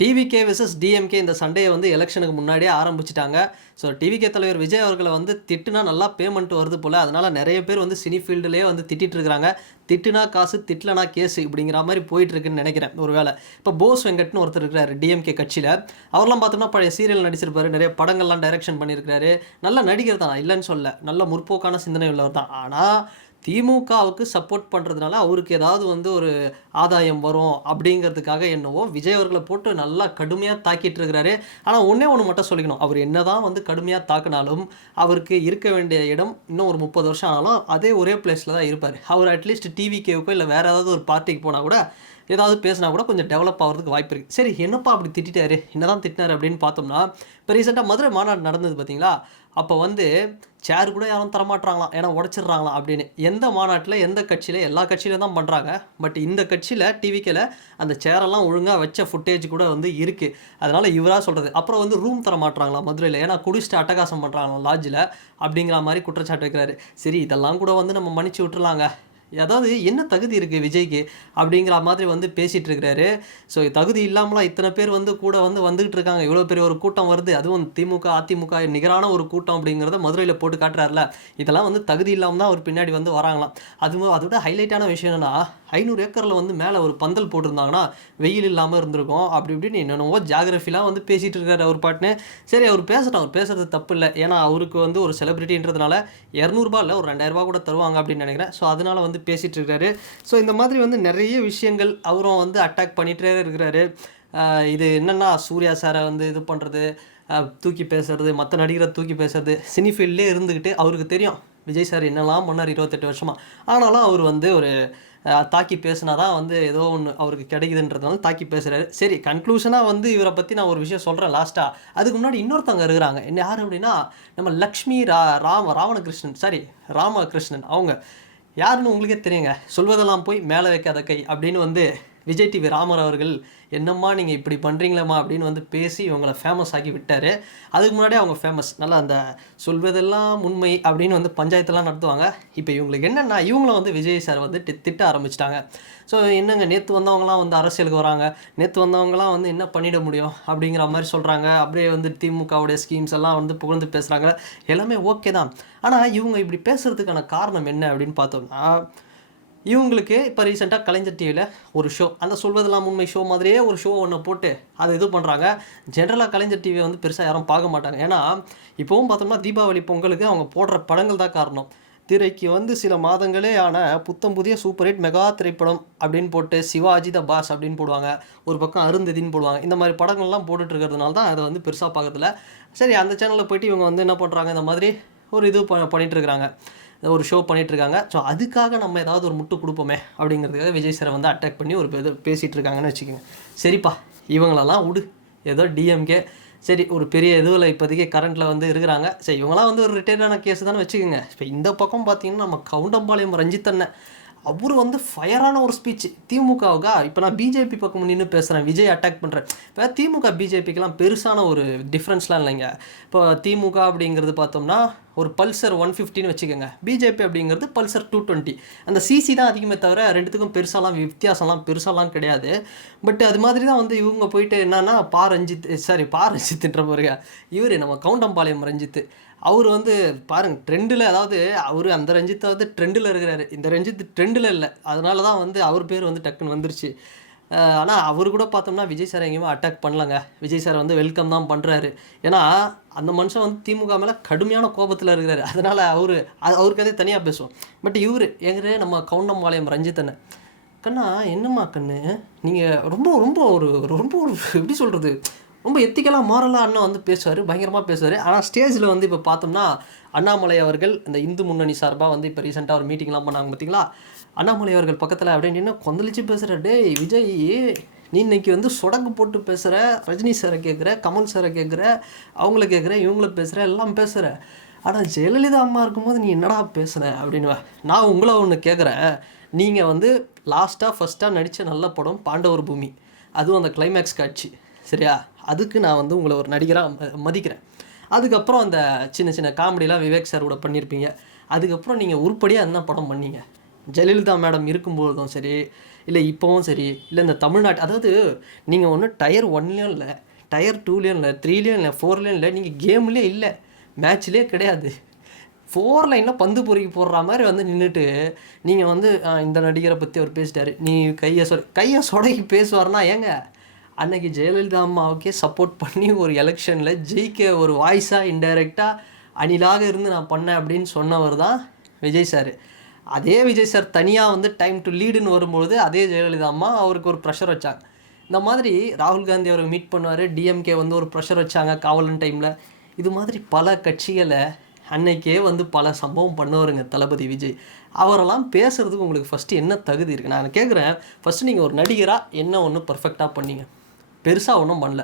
TVK versus DMK இந்த சண்டைய வந்து எலக்ஷனுக்கு முன்னாடியே ஆரம்பிச்சுட்டாங்க. ஸோ டிவிகே தலைவர் விஜய் அவர்கள வந்து திட்டுனா நல்லா பேமெண்ட் வருது போல. அதனால நெறைய பேர் வந்து சினி ஃபீல்டுலயே வந்து திட்டிட்டு இருக்காங்க. திட்டுனா காசு, திட்டலனா கேஸு இப்படிங்கிற மாரி போயிட்டு இருக்குன்னு நெனைக்கிறேன் ஒரு வேள. இப்போ போஸ் வெங்கட்னு ஒருத்தர் இருக்கிறாரு டிஎம்கே கட்சியில. அவர்லாம் பார்த்தோம்னா பழைய சீரியல் நடிச்சிருப்பாரு. நெறைய படங்கள்லாம் டைரக்ஷன் பண்ணியிருக்காரு. நல்ல நடிகர் தான், இல்லன்னு சொல்லல. நல்ல முற்போக்கான சிந்தனை உள்ளவர் தான். ஆனா திமுகவுக்கு சப்போர்ட் பண்றதுனால அவருக்கு ஏதாவது வந்து ஒரு ஆதாயம் வரும் அப்படிங்கிறதுக்காக என்னவோ விஜய் அவர்கள போட்டு நல்லா கடுமையா தாக்கிட்டு இருக்கிறாரு. ஆனா ஒண்ணே ஒண்ணு மட்டும் சொல்லிக்கணும். அவர் என்னதான் வந்து கடுமையா தாக்குனாலும், அவருக்கு இருக்க வேண்டிய இடம் இன்னும் ஒரு 30 வருஷம் ஆனாலும் அதே ஒரே பிளேஸ்ல தான் இருப்பாரு. அவர் அட்லீஸ்ட் டிவிகேவுக்கோ இல்ல வேற ஏதாவது ஒரு பார்ட்டிக்கு போனா கூட, ஏதாவது பேசினா கூட கொஞ்சம் டெவலப் ஆவறதுக்கு வாய்ப்பு இருக்கு. சரி என்னப்பா அப்படி திட்டிட்டாரு? என்னதான் திட்டினாரு அப்படின்னு பார்த்தோம்னா, இப்ப ரீசென்ட்டா மதுரை மாநாடு நடந்தது பார்த்தீங்களா? அப்ப வந்து சேர் கூட யாரும் தரமாட்றாங்களாம். ஏன்னா உடைச்சிடுறாங்களாம் அப்படின்னு. எந்த மாநாட்டுல, எந்த கட்சியில எல்லா கட்சியிலும் தான் பண்றாங்க. பட் இந்த கட்சியில டிவிகேல அந்த சேரெல்லாம் ஒழுங்கா வச்ச ஃபுட்டேஜ் கூட வந்து இருக்கு. அதனால இவரா சொல்றது. அப்புறம் வந்து ரூம் தரமாட்றாங்களாம் மதுரையில. ஏன்னா குடிச்சிட்டு அட்டகாசம் பண்றாங்களாம் லாட்ஜ்ல. அப்படிங்கிற மாரி குற்றச்சாட்டு வைக்கிறாரு. சரி இதெல்லாம் கூட வந்து நம்ம மன்னிச்சு விட்டுறலாங்க. அதாவது என்ன தகுதி இருக்கு விஜய்க்கு? அப்படிங்கிற மாதிரி வந்து பேசிட்டு இருக்கிறாரு. ஸோ தகுதி இல்லாமலா இத்தனை பேர் வந்து கூட வந்து வந்துகிட்டு இருக்காங்க. இவ்வளோ பெரிய ஒரு கூட்டம் வருது. அதுவும் திமுக, அதிமுக நிகரான ஒரு கூட்டம் அப்படிங்கிறத மதுரையில போட்டு காட்டுறாருல. இதெல்லாம் வந்து தகுதி இல்லாம தான் அவர் பின்னாடி வந்து வராங்களாம். அதுவும் அதோட ஹைலைட்டான விஷயம் என்னன்னா, 500 ஏக்கர்ல வந்து மேல ஒரு பந்தல் போட்டிருந்தாங்கன்னா, வெயில் இல்லாம இருந்திருக்கும். அப்படி இப்படின்னு என்னென்னவோ ஜியோகிராஃபிலாம் வந்து பேசிட்டு இருக்காரு அவர் பாட்டுன்னு. சரி அவர் பேசட்டும். அவர் பேசுறது தப்பு இல்ல. ஏன்னா அவருக்கு வந்து ஒரு செலிபிரிட்டின்றதுனால ரூ. 200 இல்ல ஒரு ரூ. 2000 கூட தருவாங்க அப்படின்னு நினைக்கிறேன். ஸோ அதனால வந்து பேசிட்டு இருக்காரு. ஸோ இந்த மாதிரி வந்து நிறைய விஷயங்கள் அவரும் வந்து அட்டாக் பண்ணிட்டே இருக்கிறாரு. இது என்னன்னா சூர்யா சாரை வந்து இது பண்ணுறது, தூக்கி பேசுறது, மற்ற நடிகரை தூக்கி பேசுறது, சினி ஃபீல்ட்லேயே இருந்துக்கிட்டு அவருக்கு தெரியும் விஜய் சார் என்னெல்லாம் பண்ணார் 28 வருஷமா. ஆனாலும் அவர் வந்து ஒரு தாக்கி பேசினா தான் வந்து ஏதோ ஒன்று அவருக்கு கிடைக்குதுன்றதுனால தாக்கி பேசுகிறாரு. சரி கன்க்ளூஷனாக வந்து இவரை பற்றி நான் ஒரு விஷயம் சொல்கிறேன் லாஸ்ட்டாக. அதுக்கு முன்னாடி இன்னொருத்தவங்க இருக்கிறாங்க. என்ன யார் அப்படின்னா நம்ம லக்ஷ்மி ராவணகிருஷ்ணன், சாரி ராமகிருஷ்ணன். அவங்க யாருன்னு உங்களுக்கே தெரியுங்க. சொல்வதெல்லாம் போய் மேலே வைக்காத கை அப்படின்னு வந்து விஜய் டிவி ராமர் அவர்கள் என்னம்மா நீங்கள் இப்படி பண்ணுறீங்களேம்மா அப்படின்னு வந்து பேசி இவங்களை ஃபேமஸ் ஆக்கி விட்டார். அதுக்கு முன்னாடியே அவங்க ஃபேமஸ் நல்லா அந்த சொல்வதெல்லாம் உண்மை அப்படின்னு வந்து பஞ்சாயத்தெல்லாம் நடத்துவாங்க. இப்போ இவங்களுக்கு என்னென்னா இவங்களும் வந்து விஜய் சார் வந்து திட்ட ஆரம்பிச்சிட்டாங்க. ஸோ என்னங்க நேற்று வந்தவங்களாம் வந்து அரசியலுக்கு வராங்க, நேற்று வந்தவங்களாம் வந்து என்ன பண்ணிட முடியும் அப்படிங்கிற மாதிரி சொல்கிறாங்க. அப்படியே வந்து திமுகவுடைய ஸ்கீம்ஸ் எல்லாம் வந்து புகழ்ந்து பேசுகிறாங்க. எல்லாமே ஓகே தான். ஆனால் இவங்க இப்படி பேசுகிறதுக்கான காரணம் என்ன அப்படின்னு பார்த்தோம்னா, இவங்களுக்கு இப்போ ரீசெண்டாக கலைஞர் டிவியில் ஒரு ஷோ, அந்த சொல்வதெல்லாம் உண்மை ஷோ மாதிரியே ஒரு ஷோ ஒன்று போட்டு அதை இது பண்ணுறாங்க. ஜென்ரலாக கலைஞர் டிவியை வந்து பெருசாக யாரும் பார்க்க மாட்டாங்க. ஏன்னா இப்போவும் பார்த்தோம்னா தீபாவளி பொங்கலுக்கு அவங்க போடுற படங்கள் தான் காரணம். திரைக்கு வந்து சில மாதங்களே ஆன புத்தம் புதிய சூப்பர் ஹிட் மெகா திரைப்படம் அப்படின்னு போட்டு சிவாஜி த பாஸ் அப்படின்னு போடுவாங்க. ஒரு பக்கம் அருந்ததின்னு போடுவாங்க. இந்த மாதிரி படங்கள்லாம் போட்டுட்டு இருக்கிறதுனால தான் அதை வந்து பெருசாக பார்க்கறதில்ல. சரி அந்த சேனலில் போய்ட்டு இவங்க வந்து என்ன பண்ணுறாங்க, இந்த மாதிரி ஒரு இது பண்ணிகிட்டு இருக்கிறாங்க, ஒரு ஷோ பண்ணிகிட்ருக்காங்க. ஸோ அதுக்காக நம்ம ஏதாவது ஒரு முட்டு கொடுப்போமே அப்படிங்கிறதுக்காக விஜய் சாரை வந்து அட்டாக் பண்ணி ஒரு இது பேசிகிட்டு இருக்காங்கன்னு வச்சுக்கோங்க. சரிப்பா இவங்களெல்லாம் விடு, ஏதோ டிஎம்கே சரி ஒரு பெரிய இதுவில் இப்போதைக்கு கரண்ட்டில் வந்து இருக்கிறாங்க. சரி இவங்களாம் வந்து ஒரு ரிட்டையர்டான கேஸ் தானே வச்சுக்கோங்க. இப்போ இந்த பக்கம் பார்த்தீங்கன்னா நம்ம கவுண்டம்பாளையம் ரஞ்சித் அண்ணன், அவர் வந்து ஃபயரான ஒரு ஸ்பீச் திமுகவுக்கா. இப்போ நான் பிஜேபி பக்கம் நின்று பேசுகிறேன், விஜய் அட்டாக் பண்ணுறேன். இப்போ திமுக பிஜேபிக்கெலாம் பெருசான ஒரு டிஃப்ரென்ஸ்லாம் இல்லைங்க. இப்போ திமுக அப்படிங்கிறது பார்த்தோம்னா ஒரு பல்சர் 150ன்னு வச்சுக்கோங்க. பிஜேபி அப்படிங்கிறது பல்சர் 220. அந்த சிசி தான் அதிகமே தவிர ரெண்டுத்துக்கும் பெருசாலாம் வித்தியாசம்லாம் பெருசாலாம் கிடையாது. பட் அது மாதிரி தான் வந்து இவங்க போயிட்டு என்னன்னா பா ரஞ்சித்ன்ற பாருங்க, இவர் நம்ம கவுண்டம்பாளையம் ரஞ்சித், அவர் வந்து பாருங்கள் ட்ரெண்டில், அதாவது அவர் அந்த ரஞ்சித்தாவது ட்ரெண்டில் இருக்கிறாரு, இந்த ரஞ்சித் ட்ரெண்டில் இல்லை. அதனால தான் வந்து அவர் பேர் வந்து டக்குன்னு வந்துருச்சு. ஆனால் அவர் கூட பார்த்தோம்னா விஜய் சார் எங்கேயுமே அட்டாக் பண்ணலங்க. விஜய் சார் வந்து வெல்கம் தான் பண்ணுறாரு. ஏன்னா அந்த மனுஷன் வந்து திமுக மேலே கடுமையான கோபத்தில் இருக்கிறாரு. அதனால் அவருக்கு அதே தனியாக பேசுவோம். பட் இவர் எங்கே நம்ம கவுண்டம்பாளையம் ரஞ்சித் அண்ணன், கண்ணா என்னம்மா கண்ணு நீங்கள் ரொம்ப ரொம்ப ஒரு ரொம்ப ஒரு எப்படி சொல்கிறது, ரொம்ப எத்திக்கலாக மாரலாக அண்ணன் வந்து பேசுவார், பயங்கரமாக பேசுவார். ஆனால் ஸ்டேஜில் வந்து இப்போ பார்த்தோம்னா அண்ணாமலை அவர்கள் இந்த இந்து முன்னணி சார்பாக வந்து இப்போ ரீசெண்டாக ஒரு மீட்டிங்லாம் பண்ணாங்க பார்த்தீங்களா. அண்ணாமலை அவர்கள் பக்கத்தில் அப்படின்னு நின்று கொந்தளிச்சு பேசுகிற, டேய் விஜய் நீ இன்னைக்கு வந்து சொடக்கு போட்டு பேசுகிற, ரஜினி சாரை கேட்குற, கமல் சாரை கேட்குற, அவங்கள கேட்குற, இவங்கள பேசுகிற, எல்லாம் பேசுகிற. ஆனால் ஜெயலலிதா அம்மா இருக்கும்போது நீ என்னடா பேசுன அப்படின்னு. நான் உங்களை ஒன்று கேட்குறேன், நீங்கள் வந்து ஃபஸ்ட்டாக நடித்த நல்ல படம் பாண்டவர் பூமி, அதுவும் அந்த கிளைமேக்ஸ் காட்சி சரியா, அதுக்கு நான் வந்து உங்களை ஒரு நடிகராக மதிக்கிறேன். அதுக்கப்புறம் அந்த சின்ன சின்ன காமெடியெலாம் விவேக் சார் கூட பண்ணியிருப்பீங்க. அதுக்கப்புறம் நீங்கள் உருப்படியாக என்ன படம் பண்ணீங்க? ஜெயலலிதா மேடம் இருக்கும்போதும் சரி, இல்லை இப்போவும் சரி, இல்லை இந்த தமிழ்நாட்டு அதாவது நீங்கள் ஒன்றும் டயர் 1லேயும் இல்லை, டயர் 2லேயும் இல்லை, 3லேயும் இல்லை, 4லேயும் இல்லை, நீங்கள் கேம்லேயே இல்லை, மேட்ச்லேயே கிடையாது. 4 லைனில் பந்து பொறுக்கி போடுற மாதிரி வந்து நின்றுட்டு நீங்கள் வந்து இந்த நடிகரை பற்றி அவர் பேசிட்டாரு, நீ கையை சொடக்கி பேசுவார்னா ஏங்க, அன்னைக்கு ஜெயலலிதா அம்மாவுக்கே சப்போர்ட் பண்ணி ஒரு எலெக்ஷனில் ஜெயிக்க ஒரு வாய்ஸாக இன்டைரக்டாக அணிலாக இருந்து நான் பண்ணேன் அப்படின்னு சொன்னவர் தான் விஜய் சார். அதே விஜய் சார் தனியாக வந்து டைம் டு லீடுன்னு வரும்பொழுது அதே ஜெயலலிதா அம்மா அவருக்கு ஒரு ப்ரெஷர் வச்சாங்க. இந்த மாதிரி ராகுல் காந்தி அவரை மீட் பண்ணுவார், டிஎம்கே வந்து ஒரு ப்ரெஷர் வச்சாங்க காவலன் டைமில். இது மாதிரி பல கட்சிகளை அன்னைக்கே வந்து பல சம்பவம் பண்ணுவாருங்க தளபதி விஜய். அவரெல்லாம் பேசுகிறதுக்கு உங்களுக்கு ஃபஸ்ட்டு என்ன தகுதி இருக்குது? நான் கேட்குறேன், ஃபஸ்ட்டு நீங்கள் ஒரு நடிகராக என்ன ஒன்று பர்ஃபெக்டாக பண்ணீங்க? பெருசாக ஒன்றும் பண்ணல,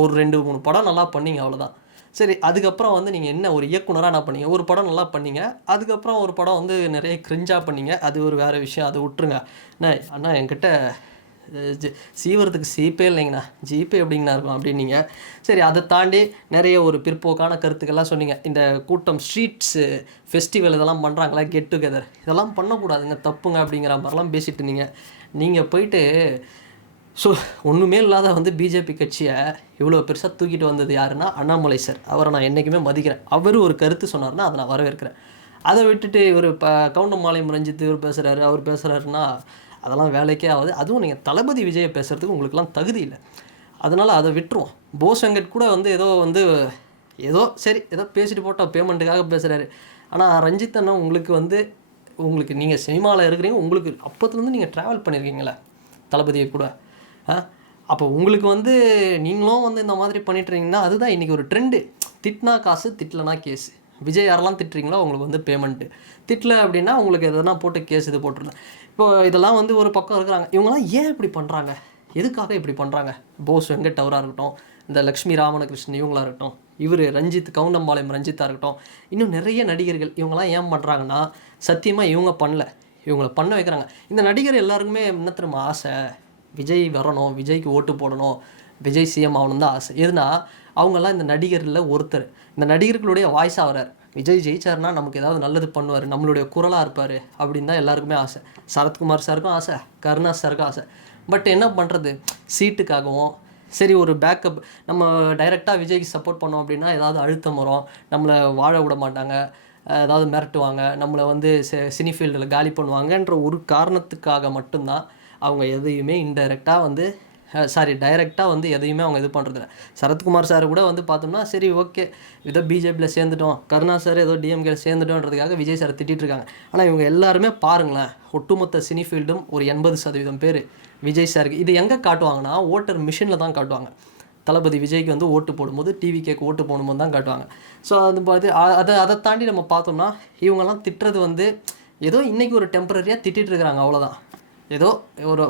ஒரு 2-3 படம் நல்லா பண்ணீங்க, அவ்வளோதான். சரி, அதுக்கப்புறம் வந்து நீங்கள் என்ன ஒரு இயக்குனராக என்ன பண்ணீங்க? ஒரு படம் நல்லா பண்ணீங்க, அதுக்கப்புறம் ஒரு படம் வந்து நிறைய கிரிஞ்சாக பண்ணீங்க, அது ஒரு வேறு விஷயம், அதை விட்டுருங்க. அண்ணா என்கிட்ட சீவரத்துக்கு சீப்பே இல்லைங்கண்ணா, ஜிபே எப்படிங்கண்ணா இருக்கும் அப்படின்னீங்க. சரி, அதை தாண்டி நிறைய ஒரு பிற்போக்கான கருத்துக்கள்லாம் சொன்னீங்க. இந்த கூட்டம் ஸ்ட்ரீட்ஸு ஃபெஸ்டிவல் இதெல்லாம் பண்ணுறாங்களா, கெட் டுகெதர், இதெல்லாம் பண்ணக்கூடாதுங்க, தப்புங்க அப்படிங்கிற மாதிரிலாம் பேசிகிட்டு இருந்தீங்க. நீங்கள் போயிட்டு ஒன்றுமே இல்லாத வந்து பிஜேபி கட்சியை இவ்வளோ பெருசாக தூக்கிட்டு வந்தது யாருன்னா அண்ணாமலை சார். அவரை நான் என்றைக்குமே மதிக்கிறேன். அவர் ஒரு கருத்து சொன்னார்னா அதை நான் வரவேற்கிறேன். அதை விட்டுட்டு இவர் கவுண்டம்பாளையம் ரஞ்சித் இவர் பேசுகிறாரு, அவர் பேசுகிறாருன்னா அதெல்லாம் வேலைக்கே ஆகுது. அதுவும் நீங்கள் தளபதி விஜயை பேசுகிறதுக்கு உங்களுக்குலாம் தகுதி இல்லை. அதனால் அதை விட்டுருவோம். போஸ் வெங்கட் கூட வந்து ஏதோ சரி ஏதோ பேசிட்டு போட்டால் பேமெண்ட்டுக்காக பேசுகிறாரு. ஆனால் ரஞ்சித் அண்ணா உங்களுக்கு நீங்கள் சினிமாவில் இருக்கிறீங்க, உங்களுக்கு அப்போத்துலேருந்து நீங்கள் ட்ராவல் பண்ணியிருக்கீங்களே தளபதியை கூட. அப்போ உங்களுக்கு வந்து நீங்களும் வந்து இந்த மாதிரி பண்ணிட்டுருங்கன்னா அதுதான் இன்றைக்கி ஒரு ட்ரெண்டு. திட்டினா காசு, திட்டலைனா கேஸு. விஜய் யாரெல்லாம் திட்டுறீங்களோ அவங்களுக்கு வந்து பேமெண்ட்டு, திட்டலை அப்படின்னா உங்களுக்கு எதனா போட்டு கேஸ் இது போட்டுருந்தேன். இப்போது இதெல்லாம் வந்து ஒரு பக்கம் இருக்கிறாங்க. இவங்கெல்லாம் ஏன் இப்படி பண்ணுறாங்க, எதுக்காக இப்படி பண்ணுறாங்க? போஸ் வெங்கட் அவராக இருக்கட்டும், இந்த லக்ஷ்மி ராமகிருஷ்ணன் இவங்களாக இருக்கட்டும், இவர் ரஞ்சித் கவுண்டம்பாளையம் ரஞ்சித்தாக இருக்கட்டும், இன்னும் நிறைய நடிகர்கள் இவங்கெல்லாம் ஏன் பண்ணுறாங்கன்னா சத்தியமாக இவங்க பண்ணல, இவங்கள பண்ண வைக்கிறாங்க. இந்த நடிகர் எல்லாருக்குமே என்ன தெரியுமா ஆசை? விஜய் வரணும், விஜய்க்கு ஓட்டு போடணும், விஜய் சிஎம் ஆகணும் தான் ஆசை. எதுனா அவங்கெல்லாம் இந்த நடிகரில் ஒருத்தர், இந்த நடிகர்களுடைய வாய்ஸாக வரார். விஜய் ஜெயிச்சார்னா நமக்கு ஏதாவது நல்லது பண்ணுவார், நம்மளுடைய குரலாக இருப்பார் அப்படின்னு தான் எல்லாருக்குமே ஆசை. சரத்குமார் சாருக்கும் ஆசை, கருணாஸ் சாருக்கும் ஆசை. பட் என்ன பண்ணுறது, சீட்டுக்காகவும் சரி ஒரு பேக்கப் நம்ம டைரெக்டாக விஜய்க்கு சப்போர்ட் பண்ணோம் அப்படின்னா ஏதாவது அழுத்தம் வரும், நம்மளை வாழ விட மாட்டாங்க, ஏதாவது மிரட்டுவாங்க, நம்மளை வந்து சினி ஃபீல்டில் காலி பண்ணுவாங்கன்ற ஒரு காரணத்துக்காக மட்டும்தான் அவங்க எதையுமே இன்டைரக்டாக வந்து டைரெக்டாக வந்து எதையுமே அவங்க இது பண்ணுறதில்ல. சரத்குமார் சார் கூட வந்து பார்த்தோம்னா சரி ஓகே ஏதோ பிஜேபியில் சேர்ந்துட்டோம், கருணா சார் ஏதோ டிஎம்கேல சேர்ந்துட்டோன்றதுக்காக விஜய் சார் திட்டிகிட்டு இருக்காங்க. ஆனால் இவங்க எல்லாருமே பாருங்களேன், ஒட்டுமொத்த சினி ஃபீல்டும் ஒரு 80% பேர் விஜய் சாருக்கு இது எங்கே காட்டுவாங்கன்னா ஓட்டர் மிஷினில் தான் காட்டுவாங்க. தளபதி விஜய்க்கு வந்து ஓட்டு போடும்போது, டிவிகேக்கு ஓட்டு போடும்போது தான் காட்டுவாங்க. ஸோ அது பார்த்து அதை தாண்டி நம்ம பார்த்தோம்னா இவங்கெல்லாம் திட்டுறது வந்து ஏதோ இன்றைக்கி ஒரு டெம்பரரியாக திட்டிகிட்டு இருக்கிறாங்க, அவ்வளோதான். ஏதோ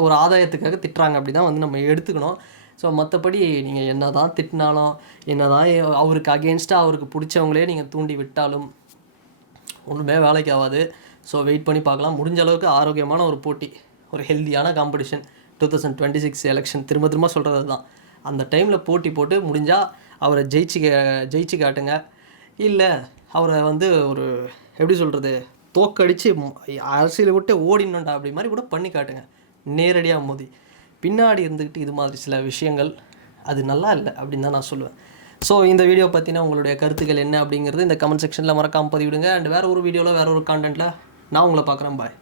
ஒரு ஆதாயத்துக்காக திட்டுறாங்க அப்படி தான் வந்து நம்ம எடுத்துக்கணும். ஸோ மற்றபடி நீங்கள் என்ன தான் திட்டினாலும், என்ன தான் அவருக்கு அகெயின்ஸ்டாக அவருக்கு பிடிச்சவங்களே நீங்கள் தூண்டி விட்டாலும் ஒன்றுமே வேலைக்கு ஆகாது. ஸோ வெயிட் பண்ணி பார்க்கலாம். முடிஞ்ச அளவுக்கு ஆரோக்கியமான ஒரு போட்டி, ஒரு ஹெல்த்தியான காம்படிஷன் 2026 எலெக்ஷன் திரும்ப திரும்ப சொல்கிறது தான். அந்த டைமில் போட்டி போட்டு முடிஞ்சால் அவரை ஜெயிச்சு காட்டுங்க. இல்லை அவரை வந்து ஒரு எப்படி சொல்கிறது, தோக்கடிச்சு அரசியலை விட்டு ஓடினோண்டா அப்படி மாதிரி கூட பண்ணி காட்டுங்க. நேரடியாக மோதி பின்னாடி இருந்துக்கிட்டு இது மாதிரி சில விஷயங்கள் அது நல்லா இல்லை அப்படின்னு தான் நான் சொல்லுவேன். ஸோ இந்த வீடியோ பற்றினா உங்களுடைய கருத்துக்கள் என்ன அப்படிங்கிறது இந்த கமெண்ட் செக்ஷனில் மறக்காமல் பதிவிடுங்க. அண்ட் வேறு ஒரு வீடியோவில் வேறு ஒரு கான்டென்ட்டில் நான் உங்களை பார்க்குறேன். பாய்.